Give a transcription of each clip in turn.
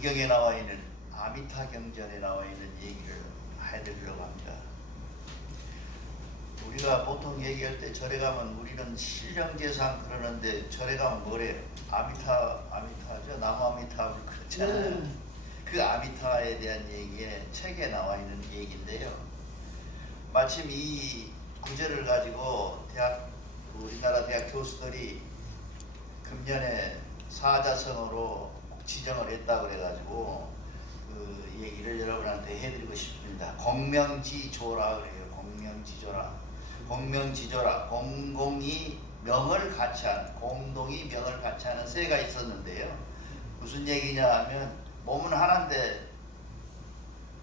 불경에 나와 있는 아미타 경전에 나와 있는 얘기를 해드리려고 합니다. 우리가 보통 얘기할 때 절에 가면 우리는 신령제상 그러는데 절에 가면 뭐래요? 아미타 아미타죠 나무 아미타를 그렇잖아요. 네. 그 아미타에 대한 얘기에 책에 나와 있는 얘기인데요. 마침 이 구절을 가지고 대학 우리나라 대학 교수들이 금년에 사자성어로 지정을 했다 그래가지고 그 얘기를 여러분한테 해드리고 싶습니다. 공명지조라 그래요. 공명지조라. 공명지조라. 공공이 명을 같이 하는 공동이 명을 같이 하는 새가 있었는데요. 무슨 얘기냐 하면 몸은 하나인데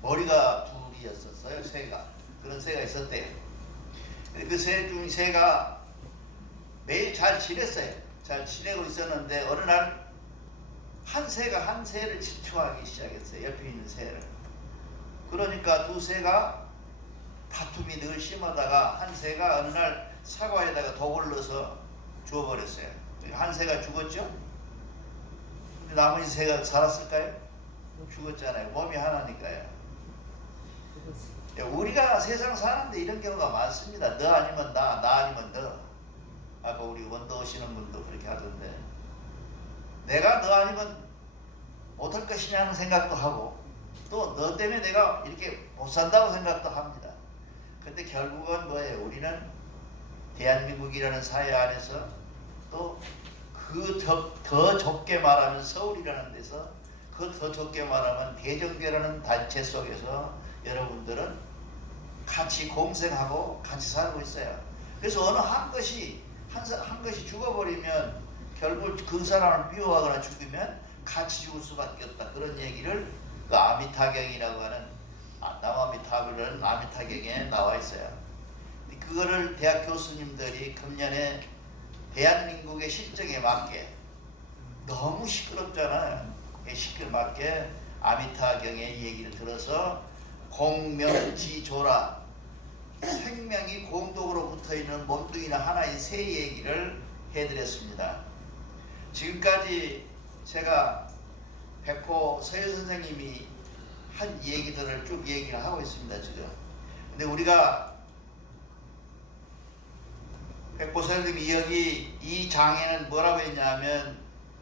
머리가 둘이었었어요. 새가 그런 새가 있었대요. 그새 중 새가 매일 잘 지냈어요. 잘 지내고 있었는데 어느 날 한 새가 한 새를 질투하기 시작했어요. 옆에 있는 새를. 그러니까 두 새가 다툼이 늘 심하다가 한 새가 어느 날 사과에다가 독을 넣어서 죽어버렸어요. 그러니까 한 새가 죽었죠? 나머지 새가 살았을까요? 죽었잖아요. 몸이 하나니까요. 예, 우리가 세상 사는데 이런 경우가 많습니다. 너 아니면 나, 나 아니면 너. 아까 우리 원도 오시는 분도 그렇게 하던데. 내가 너 아니면 못할 것이냐 하는 생각도 하고, 또 너 때문에 내가 이렇게 못 산다고 생각도 합니다. 근데 결국은 뭐예요? 우리는 대한민국이라는 사회 안에서 또그더 좁게 말하면 서울이라는 데서 그 더 좁게 말하면 대전교라는 단체 속에서 여러분들은 같이 공생하고 같이 살고 있어요. 그래서 어느 한 것이 한, 사- 한 것이 죽어버리면 결국 그 사람을 미워하거나 죽이면 같이 죽을 수밖에 없다. 그런 얘기를 그 아미타경이라고 하는 아, 남아미타불은 아미타경에 나와 있어요. 그거를 대학 교수님들이 금년에 대한민국의 실정에 맞게 너무 시끄럽잖아요. 이 시끌맞게 아미타경의 얘기를 들어서 공명지조라 생명이 공동으로 붙어 있는 몸뚱이나 하나의 새 얘기를 해드렸습니다. 지금까지 제가 백호 서유 선생님이 한 얘기들을 쭉 얘기를 하고 있습니다. 지금. 근데 우리가 백보 선생님이 여기 이 장에는 뭐라고 했냐면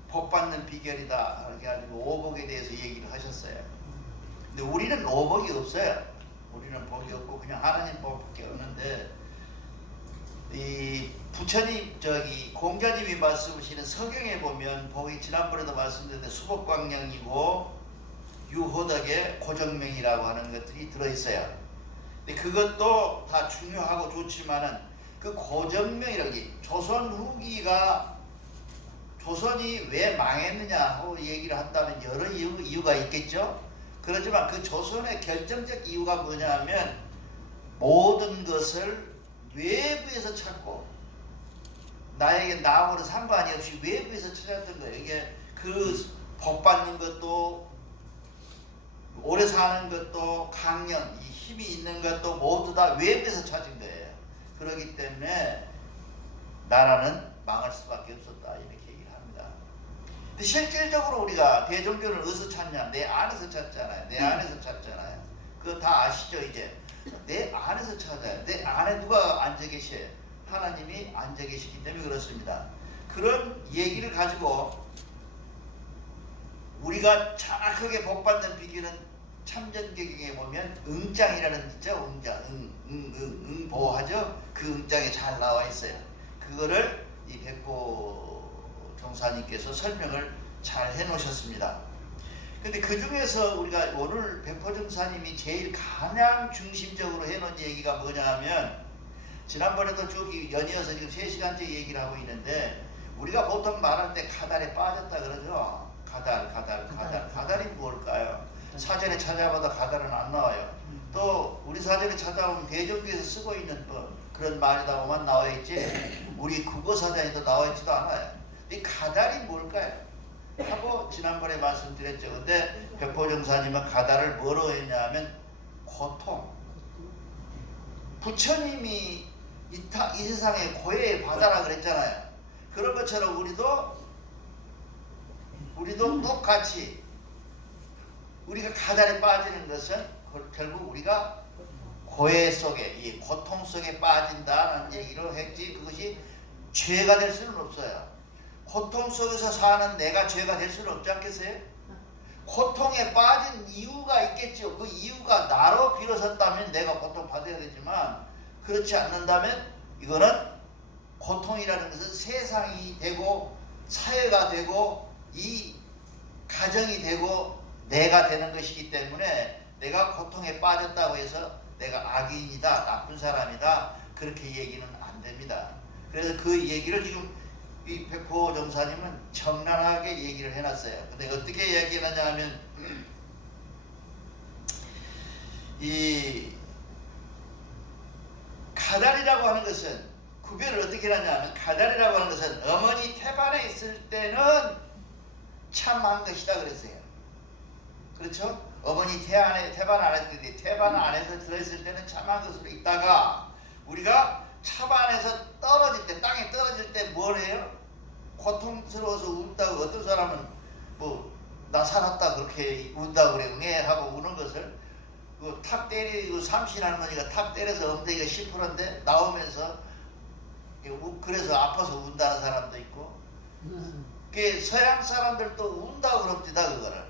복 받는 비결이다 이렇게 가지고 오복에 대해서 얘기를 하셨어요. 근데 우리는 오복이 없어요. 우리는 복이 없고 그냥 하나님 복밖에 없는데 이 부처님 저기 공자님이 말씀하시는 성경에 보면 복이 지난번에도 말씀드렸는데 수복광령이고 유호덕의 고정명이라고 하는 것들이 들어있어요. 근데 그것도 다 중요하고 좋지만은 그 고정명이라고 이 조선 후기가 조선이 왜 망했느냐 하고 얘기를 한다면 여러 이유, 이유가 있겠죠. 그렇지만 그 조선의 결정적 이유가 뭐냐 하면 모든 것을 외부에서 찾고 나에게 나하고는 상관이 없이 외부에서 찾았던 거예요. 이게 그복 받는 것도 오래 사는 것도 강령, 이 힘이 있는 것도 모두 다 외부에서 찾은 거예요. 그렇기 때문에 나라는 망할 수밖에 없었다 이렇게 얘기를 합니다. 근데 실질적으로 우리가 대종교를 어디서 찾냐? 내 안에서 찾잖아요. 내 안에서 찾잖아요. 그거 다 아시죠 이제? 내 안에서 찾아요. 내 안에 누가 앉아 계셔요? 하나님이 앉아 계시기 때문에 그렇습니다. 그런 얘기를 가지고 우리가 정확하게 복받는 비결은 참전경에 보면 응장이라는 진짜 응장, 응, 응, 응, 응보하죠. 그 응장에 잘 나와 있어요. 그거를 이 백보 종사님께서 설명을 잘 해놓으셨습니다. 근데 그 중에서 우리가 오늘 백보 종사님이 제일 가장 중심적으로 해놓은 얘기가 뭐냐 하면 지난번에도 쭉 연이어서 지금 3시간째 얘기를 하고 있는데 우리가 보통 말할 때 가달에 빠졌다 그러죠. 가달, 가달, 가달. 가달이 뭘까요? 사전에 찾아봐도 가달은 안 나와요. 또 우리 사전에 찾아보면 대전교에서 쓰고 있는 뭐 그런 말이다고만 나와 있지 우리 국어 사전에도 나와 있지도 않아요. 이 가달이 뭘까요? 하고 지난번에 말씀드렸죠. 근데 백포정사님은 가달을 뭐로 했냐면 고통. 부처님이 이, 타, 이 세상의 고해의 바다라 그랬잖아요. 그런 것처럼 우리도 우리도 똑같이 우리가 가달에 빠지는 것은 결국 우리가 고해 속에 이 고통 속에 빠진다는 얘기를 했지 그것이 죄가 될 수는 없어요. 고통 속에서 사는 내가 죄가 될 수는 없지 않겠어요? 고통에 빠진 이유가 있겠죠. 그 이유가 나로 비롯했다면 내가 고통 받아야 되지만 그렇지 않는다면 이거는 고통이라는 것은 세상이 되고 사회가 되고 이 가정이 되고 내가 되는 것이기 때문에 내가 고통에 빠졌다고 해서 내가 악인이다 나쁜 사람이다 그렇게 얘기는 안 됩니다. 그래서 그 얘기를 지금 이 백호 정사님은 청란하게 얘기를 해놨어요. 근데 어떻게 얘기하냐 하면 이 가달이라고 하는 것은 구별을 어떻게 하냐면 가달이라고 하는 것은 어머니 태반에 있을 때는 참한 것이다 그랬어요. 그렇죠? 어머니 태 안에 태반 안에 들이 태반 안에서 들어있을 때는 참한 것으로 있다가 우리가 차반에서 떨어질 때 땅에 떨어질 때 뭘 해요? 고통스러워서 운다고 어떤 사람은 뭐 나 살았다 그렇게 운다 그래 응애 하고 우는 것을 그 탁 때리고 삼신 할머니가 탁 때려서 엉덩이가 시퍼런데 나오면서 우- 그래서 아파서 운다는 사람도 있고. 그 서양 사람들도 운다 그럽디다 그거를.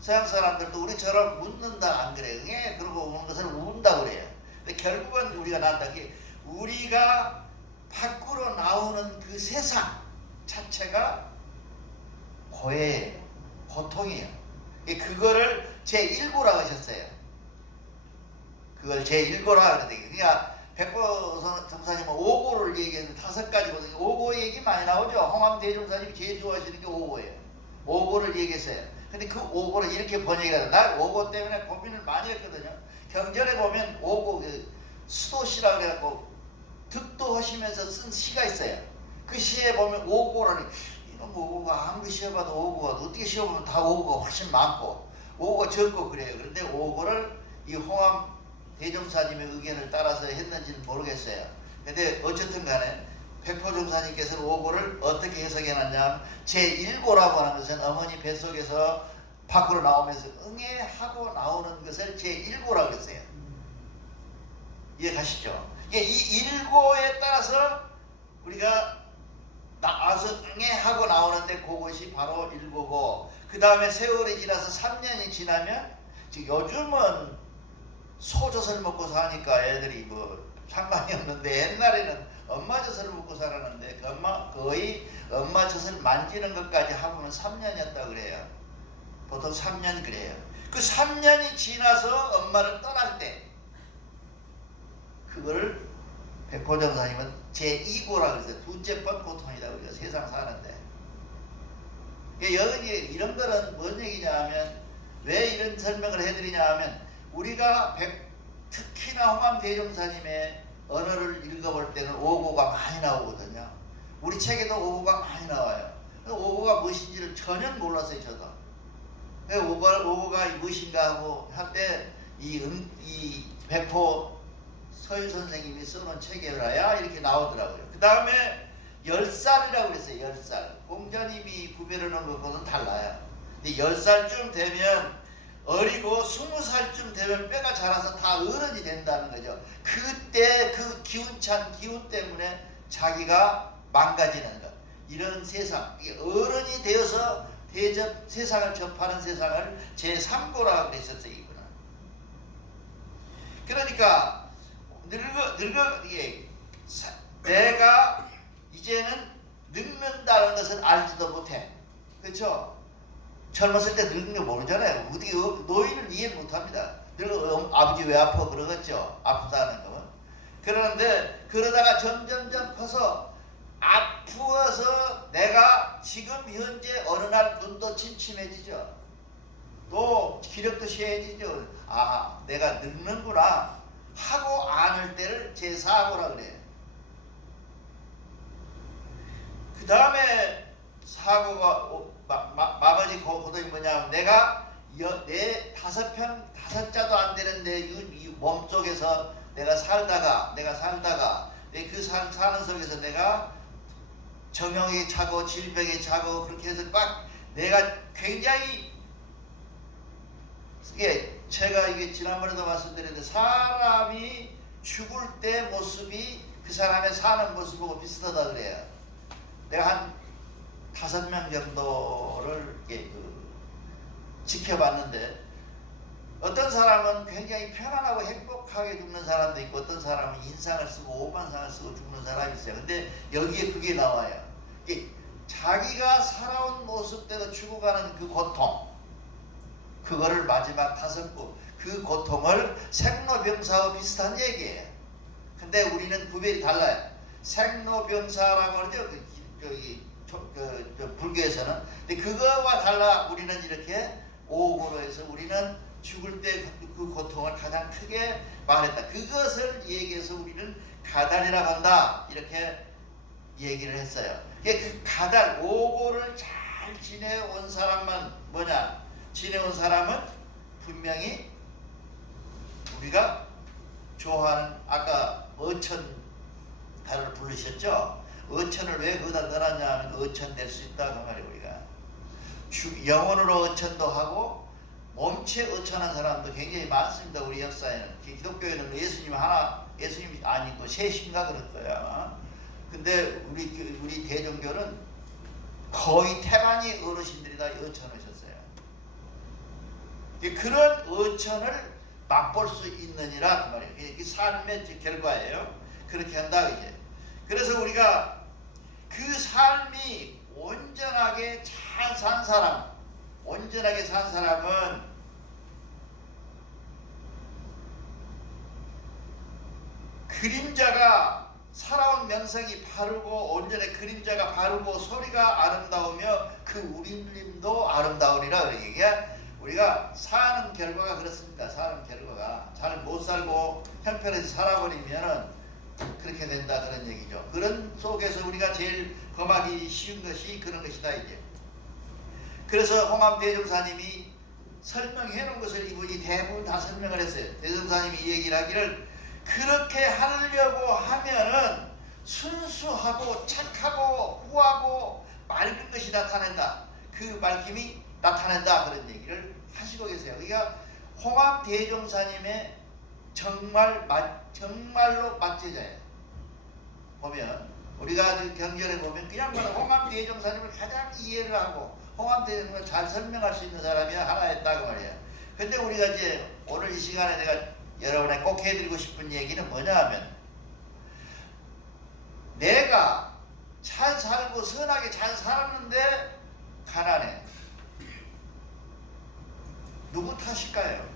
서양 사람들도 우리처럼 웃는다 안 그래 응애? 그러고 우는 것을 운다 그래요. 근데 결국은 우리가 난다. 그 우리가 밖으로 나오는 그 세상 자체가 고해예요 고통이에요. 그 그거를 제1고라고 하셨어요. 그걸 제1고라 그러더니 그러니까 백보 정사님은 5고를 얘기했는데 다섯 가지거든요. 5고 얘기 많이 나오죠. 홍암 대종사님이 제일 좋아하시는 게 5고예요. 5고를 얘기했어요. 근데 그 5고를 이렇게 번역을 해요 나 5고 때문에 고민을 많이 했거든요. 경전에 보면 5고 그 수도시라 그래갖고 득도하시면서 쓴 시가 있어요 그 시에 보면 5고를 이런 5고가 아무리 시험봐도 5고가 어떻게 시험보면 다 5고가 훨씬 많고 5고가 적고 그래요 그런데 5고를 이 홍암 대종사님의 의견을 따라서 했는지는 모르겠어요. 근데 어쨌든 간에 백포종사님께서는 오고를 어떻게 해석해놨냐면 제1고라고 하는 것은 어머니 뱃속에서 밖으로 나오면서 응애하고 나오는 것을 제1고라고 그랬어요. 이해가시죠? 이 1고에 따라서 우리가 나와서 응애하고 나오는데 그것이 바로 1고고 그 다음에 세월이 지나서 3년이 지나면 지금 요즘은 소젖을 먹고 사니까 애들이 뭐 상관이 없는데 옛날에는 엄마 젖을 먹고 살았는데 그 엄마 거의 엄마 젖을 만지는 것까지 하고는 3년이었다 그래요. 보통 3년 그래요. 그 3년이 지나서 엄마를 떠날 때 그거를 백호정사님은 제2고라 그래서 둘째 번 고통이다 우리가 세상 사는데 여기 이런 거는 뭔 얘기냐 하면 왜 이런 설명을 해드리냐 하면 우리가 백, 특히나 홍암 대종사님의 언어를 읽어볼 때는 오고가 많이 나오거든요. 우리 책에도 오고가 많이 나와요. 오고가 무엇인지를 전혀 몰랐어요, 저도. 오고가, 오고가 무엇인가 하고 할때이 음, 이 백호 서유 선생님이 써놓은 책에라야 이렇게 나오더라고요. 그 다음에 열살이라고 그랬어요, 열살. 공자님이 놓은 것과는 달라요. 근데 열살쯤 되면 어리고 스무 살쯤 되면 뼈가 자라서 다 어른이 된다는 거죠. 그때 그 기운찬 기운 때문에 자기가 망가지는 것. 이런 세상, 어른이 되어서 대접 세상을 접하는 세상을 제3고라고 그랬었어요, 이분은. 그러니까 늙어 늙어 이게 사- 내가 이제는 늙는다는 것을 알지도 못해. 그렇죠? 젊었을 때 늙는 거 모르잖아요. 어떻게 어- 노인은 이해 못합니다. 늙어 어, 아버지 왜 아파 그러겠죠. 아프다는 거. 그러는데 그러다가 점점점 커서 아프어서 내가 지금 현재 어느 날 눈도 침침해지죠. 또 기력도 쇠해지죠. 아 내가 늙는구나 하고 아는 때를 제4고라 그래요. 그 다음에 사고가 오- 마, 마, 마버지 고- 고동이 뭐냐면 내가 여, 내 다섯 편 다섯 자도 안 되는데 이, 이 몸속에서 내가 살다가 내가 살다가 내그 사, 사는 속에서 내가 정형에 차고 질병에 차고 그렇게 해서 막 내가 굉장히 이게 제가 이게 지난번에도 말씀드렸는데 사람이 죽을 때 모습이 그 사람의 사는 모습하고 비슷하다 그래요. 내가 한 다섯 명 정도를 이렇게 그 지켜봤는데 어떤 사람은 굉장히 편안하고 행복하게 죽는 사람도 있고 어떤 사람은 인상을 쓰고 오만상을 쓰고 죽는 사람이 있어요. 근데 여기에 그게 나와요. 자기가 살아온 모습대로 죽어가는 그 고통 그거를 마지막 다섯 부그 고통을 생로병사와 비슷한 얘기예요. 근데 우리는 구별이 달라요. 생로병사라고 하죠. 그, 저- 그, 저 불교에서는. 근데 그거와 달라 우리는 이렇게 오고로 해서 우리는 죽을 때 그 고통을 가장 크게 말했다. 그것을 얘기해서 우리는 가달이라고 한다. 이렇게 얘기를 했어요. 그 가달 오고를 잘 지내온 사람만 뭐냐? 지내온 사람은 분명히 우리가 좋아하는 아까 어천 가를 부르셨죠? 어천을 왜 거기다 넣어놨냐 하면 어천 될 수 있다 그 말이에요 우리가. 주- 영혼으로 어천도 하고 몸체 어천한 사람도 굉장히 많습니다 우리 역사에는. 기- 기독교에는 예수님 하나 예수님 아니고 셋인가 그럴 거야. 근데 우리 교- 우리 대종교는 거의 태반이 어르신들이 다이 그런 어천을 맛볼 수 있느니라 그 말이에요. 이게 삶의 결과예요. 그렇게 한다 이제. 그래서 우리가 그 삶이 온전하게 잘 산 사람, 온전하게 산 사람은 그림자가 살아온 명성이 바르고 온전히 그림자가 바르고 소리가 아름다우며 그 우림림도 아름다우리라 얘기야. 우리가 사는 결과가 그렇습니다. 사는 결과가 잘 못 살고 형편없이 살아버리면은 그렇게 된다 그런 얘기죠. 그런 속에서 우리가 제일 범하기 쉬운 것이 그런 것이다 이제. 그래서 홍암 대종사님이 설명해 놓은 것을 이분이 대부분 다 설명을 했어요. 대종사님이 이 얘기를 하기를 그렇게 하려고 하면은 순수하고 착하고 후하고 맑은 것이 나타난다. 그 맑음이 나타난다 그런 얘기를 하시고 계세요. 그러니까 홍암 대종사님의 정말 맛 정말로 맛제자예요. 보면 우리가 그 경전에 보면 그냥 뭐 홍암 대종사님을 가장 이해를 하고 홍암 대종을 잘 설명할 수 있는 사람이 하나였다 그 말이에요. 근데 우리가 이제 오늘 이 시간에 내가 여러분에 꼭 해드리고 싶은 얘기는 뭐냐 하면 내가 잘 살고 선하게 잘 살았는데 가난해. 누구 탓일까요?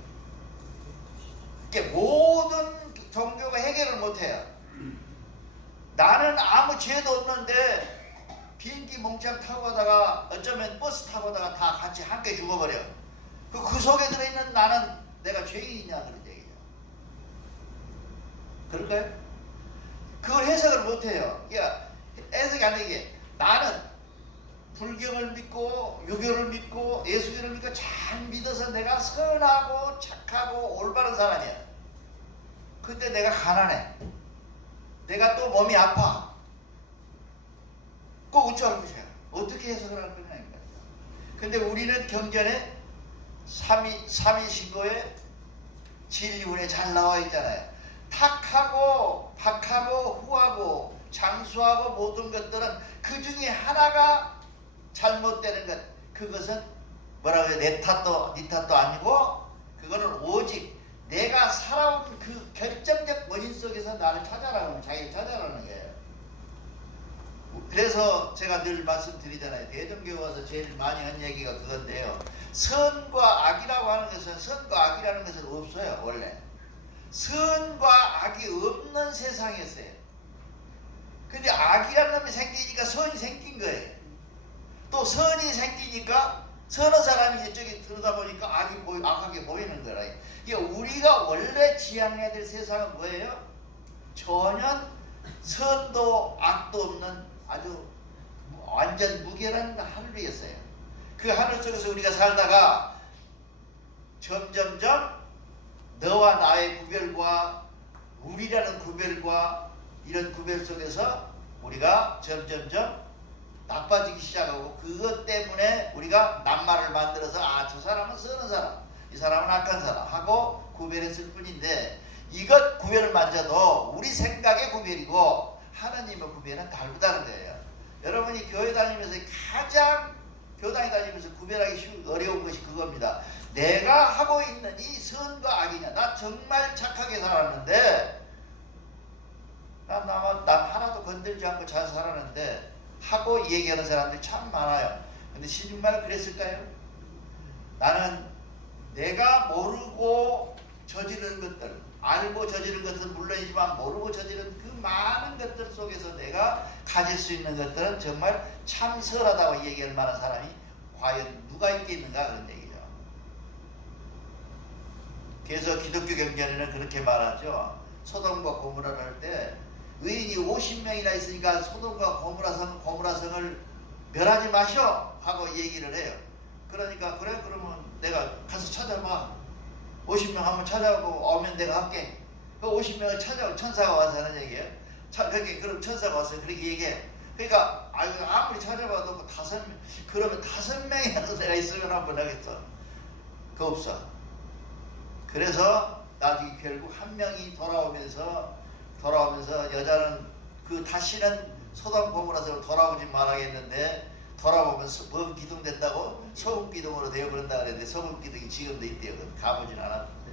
이게 모든 종교가 해결을 못해요. 나는 아무 죄도 없는데 비행기 몽창 타고 가다가 어쩌면 버스 타고 가다가 다 같이 함께 죽어버려. 그, 그 속에 들어있는 나는 내가 죄인이냐 그런 얘기죠. 그럴까요? 그걸 해석을 못해요. 그러니까 해석이 안 되게 나는 불경을 믿고 유교를 믿고 예수교를 믿고 잘 믿어서 내가 선하고 착하고 올바른 사람이야. 근데 내가 가난해. 내가 또 몸이 아파. 꼭 어쩌할 것이야. 어떻게 해석을 할 거냐 이거야. 근데 우리는 경전에 삼위 삼위 신고에 진리운에 잘 나와 있잖아요. 탁하고 박하고 후하고 장수하고 모든 것들은 그 중에 하나가 잘못되는 것 그것은 뭐라고 해요? 내 탓도 네 탓도 아니고 그거는 오직 내가 살아온 그 결정적 원인 속에서 나를 찾아라는 자기를 찾아라는 거예요. 그래서 제가 늘 말씀드리잖아요. 대종교에 와서 제일 많이 한 얘기가 그건데요. 선과 악이라고 하는 것은 선과 악이라는 것은 없어요. 원래. 선과 악이 없는 세상이었어요. 근데 악이라는 놈이 생기니까 선이 생긴 거예요. 또 선이 생기니까 선한 사람이 이쪽에 들어다 보니까 악이 보이, 악하게 보이는 거라. 이게 우리가 원래 지향해야 될 세상은 뭐예요? 전혀 선도 악도 없는 아주 완전 무결한 하늘이었어요. 그 하늘 속에서 우리가 살다가 점점점 너와 나의 구별과 우리라는 구별과 이런 구별 속에서 우리가 점점점 나빠지기 시작하고 그것 때문에 우리가 낱말을 만들어서 아 저 사람은 선한 사람 이 사람은 악한 사람 하고 구별했을 뿐인데 이것 구별을 만져도 우리 생각의 구별이고 하나님의 구별은 다르다는 거예요. 여러분이 교회 다니면서 가장 교당에 다니면서 구별하기 쉬운 어려운 것이 그겁니다. 내가 하고 있는 이 선과 악이냐? 나 정말 착하게 살았는데 난 남, 남 하나도 건들지 않고 잘 살았는데 하고 얘기하는 사람들이 참 많아요. 근데 신중말 그랬을까요? 나는 내가 모르고 저지른 것들, 알고 저지른 것은 물론이지만 모르고 저지른 그 많은 것들 속에서 내가 가질 수 있는 것들은 정말 참설하다고 얘기할 만한 사람이 과연 누가 있겠는가 그런 얘기죠. 그래서 기독교 경전에는 그렇게 말하죠. 소돔과 고무라를 할 때 의인이 50명이나 있으니까 소돔과 고무라성, 고무라성을 멸하지 마셔 하고 얘기를 해요. 그러니까 그래 그러면 내가 가서 찾아봐. 50명 한번 찾아오고 오면 내가 할게. 그 50명을 찾아오 천사가 와서 하는 얘기예요. 자, 그렇게 그럼 천사가 와서 그렇게 얘기해. 그러니까 아무리 찾아봐도 뭐 다섯 명 그러면 다섯 명이라도 내가 있으면 한번 하겠어. 그 없어. 그래서 나중에 결국 한 명이 돌아오면서 돌아오면서 여자는 그 다시는 소돔 고모라서 돌아오지 말아야겠는데 돌아보면서 뭔 기둥 됐다고? 소금 기둥으로 되어버린다 그랬는데 소금 기둥이 지금도 있대요. 가보진 않았는데.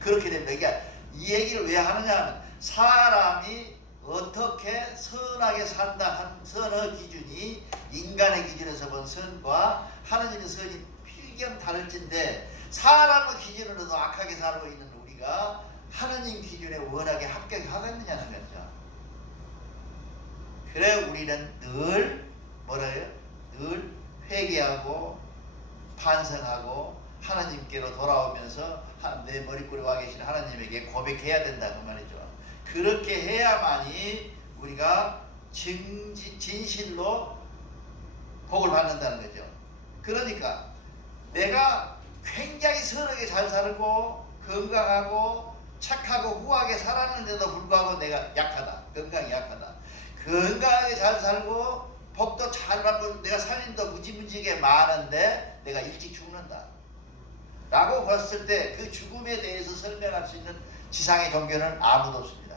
그렇게 되면 이게 이 얘기를 왜 하느냐 하면 사람이 어떻게 선하게 산다 한 선의 기준이 인간의 기준에서 본 선과 하나님의 선이 필경 다를진데 사람의 기준으로도 악하게 살고 있는 우리가 하나님 기준에 원하게 합격하겠느냐는 거죠. 그래 우리는 늘 뭐라요? 늘 회개하고 반성하고 하나님께로 돌아오면서 하- 내 머리꼬리 와 계신 하나님에게 고백해야 된다 그 말이죠. 그렇게 해야만이 우리가 진지, 진실로 복을 받는다는 거죠. 그러니까 내가 굉장히 선하게 잘 살고 건강하고 착하고 후하게 살았는데도 불구하고 내가 약하다. 건강이 약하다. 건강하게 잘 살고 복도 잘 받고 내가 살림도 무지무지하게 많은데 내가 일찍 죽는다. 라고 봤을 때 그 죽음에 대해서 설명할 수 있는 지상의 종교는 아무도 없습니다.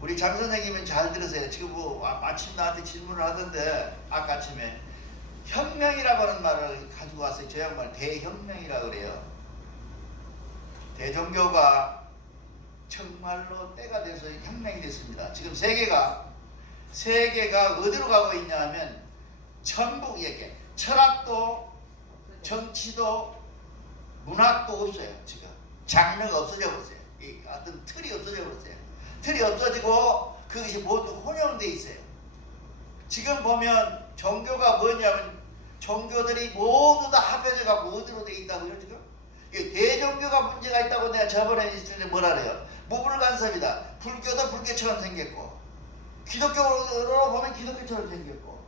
우리 장 선생님은 잘 들으세요. 지금 뭐 아- 마침 나한테 질문을 하던데 아까 아침에 혁명이라고 하는 말을 가지고 왔어요. 저 양말 대혁명이라 그래요. 대종교가 정말로 때가 돼서 혁명이 됐습니다. 지금 세계가 세계가 어디로 가고 있냐면 이렇게 철학도 정치도 문학도 없어요. 지금 장르가 없어져 버렸어요. 이 어떤 틀이 없어져 버렸어요. 틀이 없어지고 그것이 모두 혼용돼 있어요. 지금 보면 종교가 뭐냐면 종교들이 모두 다 합해져 갖고 어디로 돼 있다고요 지금? 이 대종교가 문제가 있다고 내가 저번에 있을 때 뭐라 그래요? 무불간섭이다. 불교도 불교처럼 생겼고 기독교로 보면 기독교처럼 생겼고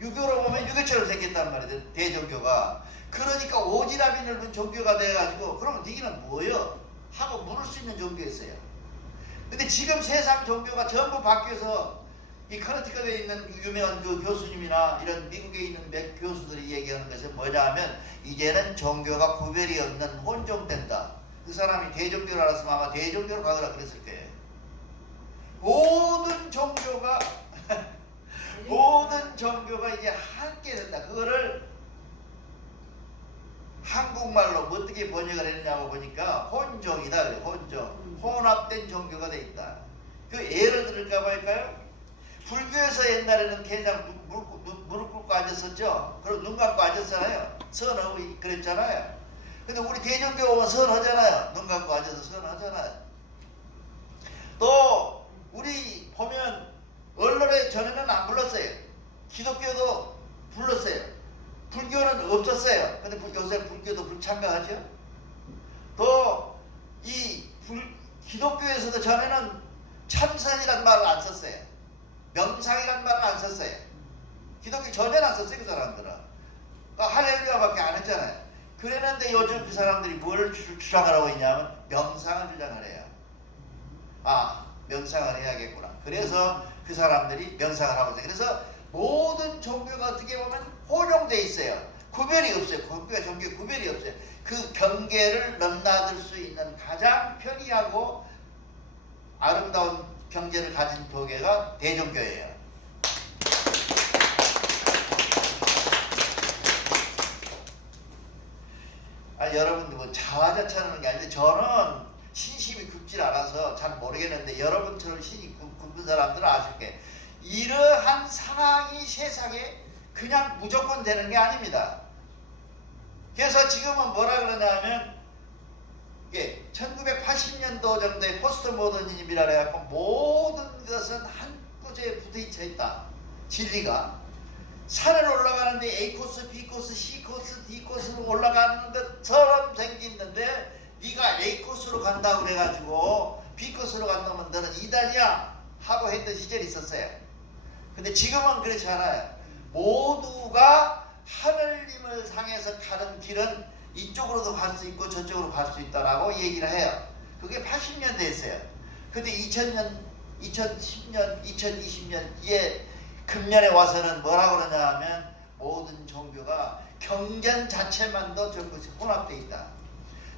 유교로 보면 유교처럼 생겼단 말이에요. 대종교가. 그러니까 오지랖이 넓은 종교가 돼가지고 그러면 니기는 뭐예요? 하고 물을 수 있는 종교였어요. 근데 지금 세상 종교가 전부 바뀌어서 이 커네티컷에 있는 그 유명한 그 교수님이나 이런 미국에 있는 몇 교수들이 얘기하는 것은 뭐냐 하면 이제는 종교가 구별이 없는 혼종된다. 그 사람이 대종교를 알았으면 아마 대종교로 가거라 그랬을 거예요. 모든 종교가 모든 종교가 이제 함께 된다. 그거를 한국말로 어떻게 번역을 했냐고 보니까 혼종이다 혼종 혼합된 종교가 돼 있다 그 예를 들을까 볼까요 불교에서 옛날에는 무- 무릎, 무- 무릎 꿇고 앉았었죠? 그리고 눈 감고 앉았잖아요. 선하고 그랬잖아요. 근데 우리 오면 선하잖아요. 눈 감고 앉아서 선하잖아요. 또 우리 보면 언론에 전에는 안 불렀어요. 기독교도 불렀어요. 불교는 없었어요. 근데 불- 요새 불교도 불참가하죠. 또 이 기독교에서도 전에는 참선이란 말을 안 썼어요. 명상이란 말을 안 썼어요. 기독교 전에는 안 썼어요. 그 사람들은. 그러니까 할렐루야밖에 안 했잖아요. 그랬는데 요즘 그 사람들이 뭘 주- 주장을 하고 있냐면 명상을 주장을 해요. 아 명상을 해야겠구나. 그래서 그 사람들이 명상을 하고 있어요. 그래서 모든 종교가 어떻게 보면 혼용돼 있어요. 구별이 없어요. 국교와 종교 구별이 없어요. 그 경계를 넘나들 수 있는 가장 편리하고 아름다운 경제를 가진 교계가 대종교예요. 아, 여러분들 뭐 자화자찬하는 게 아닌데 저는 신심이 굽질 않아서 잘 모르겠는데 여러분처럼 신이 굽- 굽은 사람들은 아실 게 이러한 상황이 세상에 그냥 무조건 되는 게 아닙니다. 그래서 지금은 뭐라 그러냐면 1980년도 정도의 포스트 모더니즘이라 해갖고 모든 것은 한 구조에 부딪혀 있다. 진리가 산을 올라가는데 A 코스, B 코스, C 코스, D 코스로 올라가는 것처럼 생기는데 네가 A 코스로 간다고 그래가지고 B 코스로 간다면 너는 이단이야 하고 했던 시절이 있었어요. 근데 지금은 그렇지 않아요. 모두가 하늘님을 향해서 가는 길은 이쪽으로도 갈 수 있고 저쪽으로 갈 수 있다라고 얘기를 해요. 그게 80년대였어요. 근데 2000년, 2010년, 2020년에 금년에 와서는 뭐라고 그러냐 하면 모든 종교가 경전 자체만도 전부 혼합돼 있다.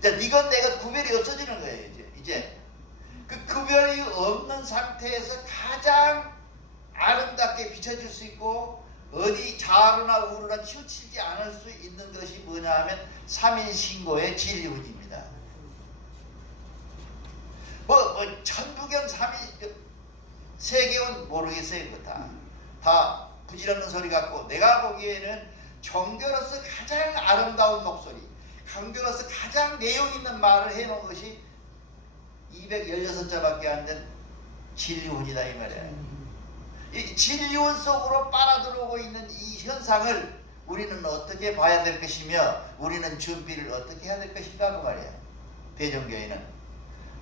자, 니건 내가 구별이 없어지는 거예요, 이제. 이제. 그 구별이 없는 상태에서 가장 아름답게 비춰질 수 있고 어디 좌우나 우르나 치우치지 않을 수 있는 것이 뭐냐 하면 3인 신고의 진리훈입니다. 뭐, 뭐 천부경 3인 세계원 모르겠어요 그거 다. 다 부질없는 소리 같고 내가 보기에는 종교로서 가장 아름다운 목소리 종교로서 가장 내용 있는 말을 해놓은 것이 216자밖에 안 된 진리훈이다 이 말이에요. 이 진리원 속으로 빨아들어오고 있는 이 현상을 우리는 어떻게 봐야 될 것이며 우리는 준비를 어떻게 해야 될 것인가 그 말이야. 대종교회는.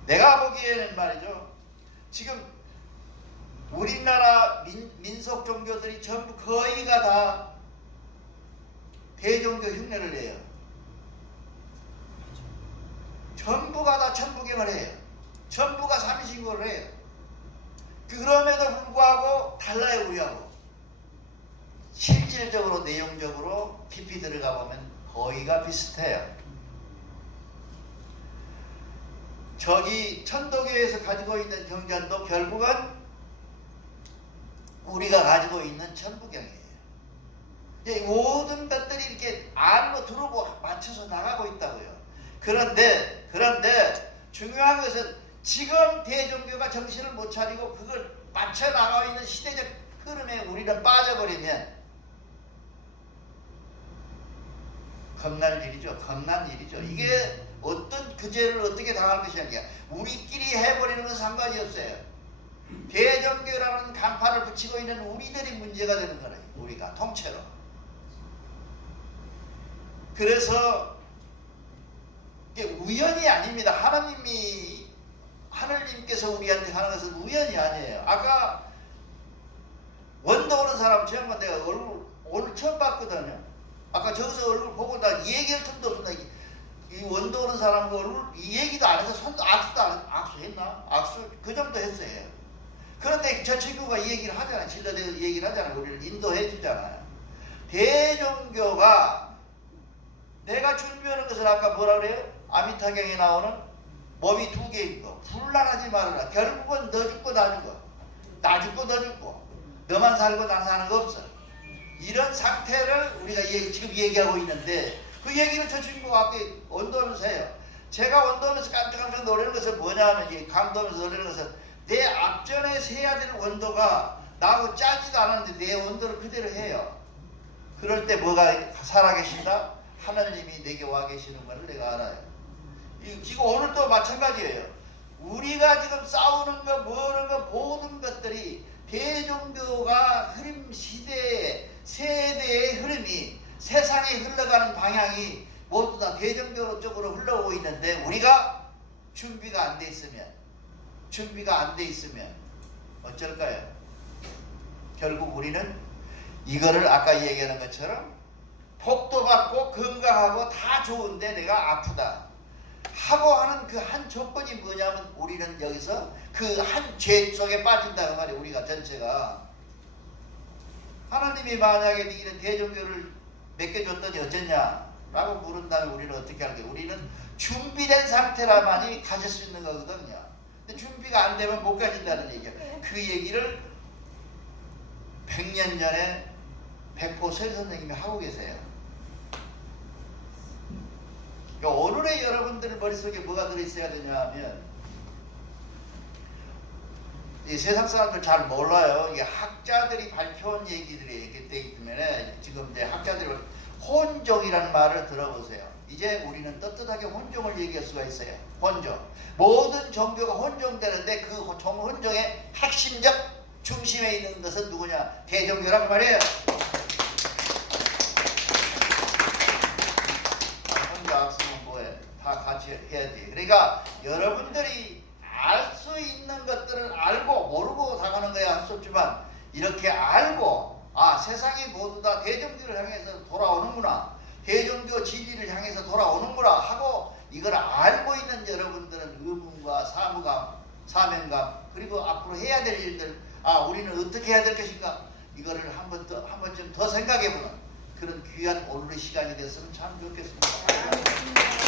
내가 보기에는 말이죠. 지금 우리나라 민, 민속 종교들이 전부 거의가 다 대종교 흉내를 내요. 전부가 다 천부경을 해요. 전부가 삼신고를 해요 그럼에도 불구하고 달라요 우리하고. 실질적으로 내용적으로 깊이 들어가 보면 거의가 비슷해요. 저기 천도교에서 가지고 있는 경전도 결국은 우리가 가지고 있는 천부경이에요. 이 모든 것들이 이렇게 안으로 들어오고 맞춰서 나가고 있다고요. 그런데 그런데 중요한 것은 지금 대종교가 정신을 못 차리고 그걸 맞춰 나가고 있는 시대적 흐름에 우리는 빠져버리면 겁날 일이죠. 겁난 일이죠. 이게 어떤 그제를 어떻게 당할 것이 아니야. 우리끼리 해버리는 건 상관이 없어요. 대종교라는 간판을 붙이고 있는 우리들이 문제가 되는 거예요. 우리가 통째로. 그래서 이게 우연이 아닙니다. 하나님이 하늘님께서 우리한테 하는 것은 우연이 아니에요. 아까 원도 오는 사람 처음 내가 얼굴 오늘 처음 봤거든요. 아까 저기서 얼굴 보고 나 얘기할 틈도 없었나. 이- 이 원도 오는 사람 얼굴 이 얘기도 안 해서 손도 악수도 안 악수 했나? 악수 그 정도 했어요. 그런데 저 친구가 이 얘기를 하잖아요. 진로대 얘기를 하잖아요. 우리를 인도해 주잖아요. 대종교가 내가 준비하는 것을 아까 뭐라 그래요? 아미타경에 나오는 몸이 두 개인 거. 불란하지 말아라. 결국은 너 죽고 나 죽어. 나 죽고 너 죽고. 너만 살고 나 사는 거 없어. 이런 상태를 우리가 얘기- 지금 얘기하고 있는데 그 얘기를 저 친구가 아까 언도하면서 해요. 제가 언도하면서 깜짝깜짝 놀라는 것은 뭐냐면 이 감도하면서 놀라는 것은 내 앞전에 세야 될 원도가 나하고 짜지도 않았는데 내 원도를 그대로 해요. 그럴 때 뭐가 살아계신다? 하나님이 내게 와 계시는 것을 내가 알아요. 이- 지금 오늘도 마찬가지예요. 우리가 지금 싸우는 거, 뭐는 거, 모든 것들이 대종교가 흐름 시대의 세대의 흐름이 세상에 흘러가는 방향이 모두 다 대종교 쪽으로 흘러오고 있는데 우리가 준비가 안 돼 있으면 준비가 안 돼 있으면 어쩔까요? 결국 우리는 이거를 아까 얘기하는 것처럼 복도 받고 건강하고 다 좋은데 내가 아프다. 하고 하는 그 한 조건이 뭐냐면 우리는 여기서 그 한 죄 속에 빠진다 그 말이에요. 우리가 전체가 하나님이 만약에 이런 대종교를 맡겨줬더니 어쨌냐? 라고 물은다면 우리는 어떻게 할게? 우리는 준비된 상태라만이 가질 수 있는 거거든요. 근데 준비가 안 되면 못 가진다는 얘기야. 그 얘기를 100년 전에 백호 설 선생님이 하고 계세요. 그러니까 오늘의 여러분들 머릿속에 뭐가 들어있어야 되냐 하면 이 세상 사람들 잘 몰라요. 이게 학자들이 발표한 얘기들이 돼 있으면 지금 이제 학자들이 혼종이라는 말을 들어보세요. 이제 우리는 떳떳하게 혼종을 얘기할 수가 있어요. 혼종. 모든 종교가 혼종되는데 그 종- 혼종의 핵심적 중심에 있는 것은 누구냐? 대종교란 말이에요. 혼자 학습은 뭐해? 다 같이 해야지. 그러니까 여러분들이 알 수 있는 것들을 알고 모르고 당하는 거야 할 수 없지만 이렇게 알고 아 세상이 모두 다 대종교를 향해서 돌아오는구나 대종교 진리를 향해서 돌아오는구나 하고 이걸 알고 있는 여러분들은 의문과 사무감 사명감 그리고 앞으로 해야 될 일들 아 우리는 어떻게 해야 될 것인가 이거를 한 번 더 한 번쯤 더 생각해보는 그런 귀한 오늘의 시간이 됐으면 참 좋겠습니다.